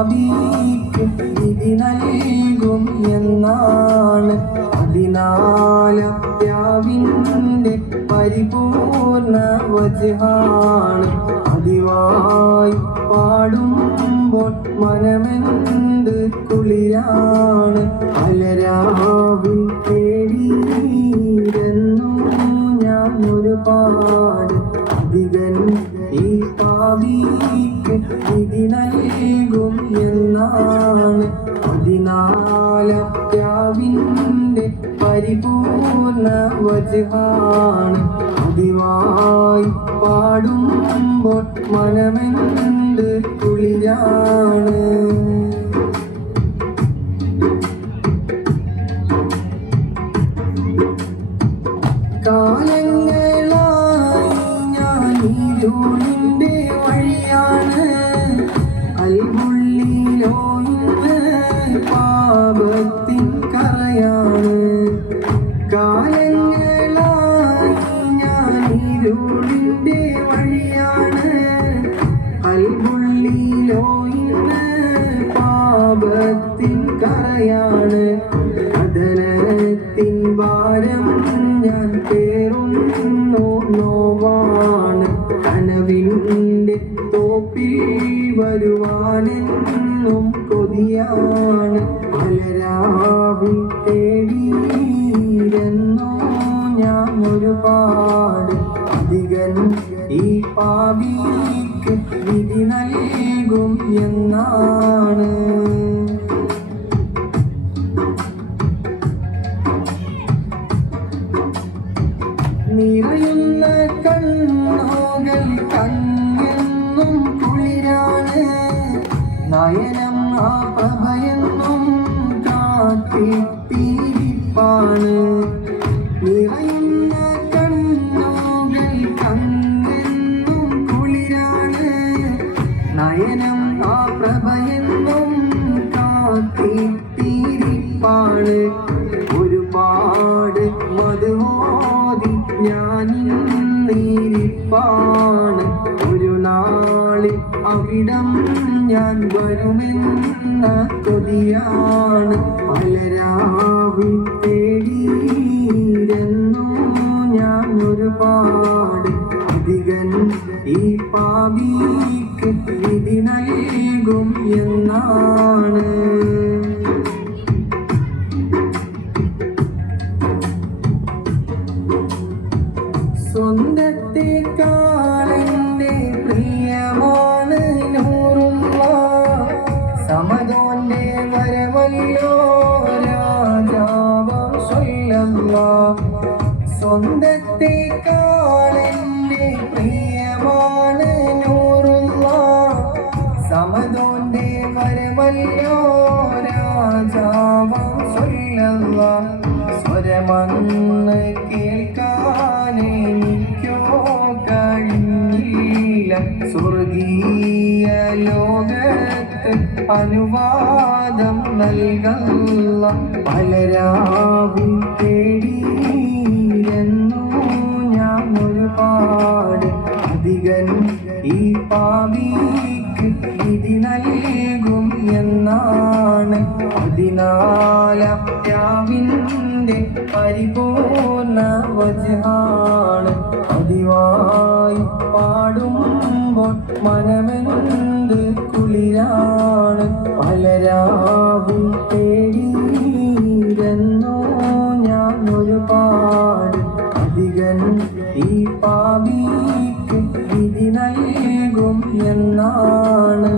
പാപിക്ക് വിധി നൽകും എന്നാണ് 14 രാവിന്റെ പരിപൂർണ വജ്ഹാണ്. പതിവായി പാടുമ്പോൾ മനമെന്ത് കുളിരാണ്. പലരാവിൽ തേടിയിരുന്നു ഞാൻ ഒരുപാട്. അധികൻ ഈ പാപിക്ക് വിധി നൽകും എന്നാണ് 14 രാവിന്റെ പരിപൂർണ വജ്ഹാണ്. പതിവായി പാടുമ്പോൾ മനമെന്ത് കുളിരാണ്. കാലങ്ങളായി ഞാൻ ഇരുളിന്റെ വഴിയാണ്. കൽവുള്ളിലോ ഇന്ന് പാപത്തിൻ കറയാണ്. കാലങ്ങളായി ഞാൻ ഇരുളിന്റെ വഴിയാണ്. കൽവുള്ളിലോ ഇന്ന് പാപത്തിൻ കറയാണ്. കഥനത്തിൻ ഭാരം ഞാൻ പേറുന്നു നോവാണ്. കനവിൻ്റെ തോപ്പിൽ വരുവാനെന്നും കൊതിയാണ്. പലരാവിൽ തേടിയിരുന്നു ഞാൻ ഒരുപാട്. അധികൻ ഈ പാപിക്ക് വിധി നൽകും എന്നാണ്. നിറയുന്ന കണ്ണുകൾ കണ്ണെന്നും കുളിരാണ്. നയനം ആ പ്രഭയെന്നും കാത്തിരിപ്പാണ്. നിറയുന്ന കണ്ണുകൾ കണ്ണെന്നും കുളിരാണ്. നയനം ആ പ്രഭയെന്നും കാത്തിരിപ്പാണ്. ഒരുപാട് മധുവോതി ഞാനിന്നിരിപ്പാണ്. ഒരു നാളിൽ അവിടം ഞാൻ വരുമെന്ന കൊതിയാണ്. പലരാവിൽ തേടിയിരുന്നു ഞാൻ ഒരുപാട്. അധികൻ ഈ പാപിക്ക് വിധി നൽകും എന്നാണ്. സ്വന്തത്തെക്കാളെന്റെ പ്രിയമാണ് നൂറുല്ലാഹ്. സമദോന്റെ വരവല്ലോ രാജാവാം സ്വല്ലല്ലാഹ്. സ്വന്തത്തെക്കാളെന്റെ പ്രിയമാണ് നൂറുല്ലാഹ്. സമദോന്റെ വരവല്ലോ രാജാവാം സ്വല്ലല്ലാഹ്. സ്വരമന്ന് കേൾക്കാനെനിക്കോ കഴിഞ്ഞില്ല. സ്വർഗീയ ലോകത്ത് അനുവാദം നൽകല്ല. പലരാവിൽ തേടിയിരുന്നു ഞാൻ ഒരുപാട്. അധികൻ ഈ പാപിക്ക് വിധി നൽകും എന്നാണ് 14 രാവിന്റെ പരിപൂർണ വജ്ഹാണ്. പതിവായി പാടുമ്പോൾ മനമെന്ത് കുളിരാണ്. പലരാവിൽ തേടിയിരുന്നു ഞാൻ ഒരുപാട്. അധികൻ ഈ പാപിക്ക് വിധി നൽകും എന്നാണ്.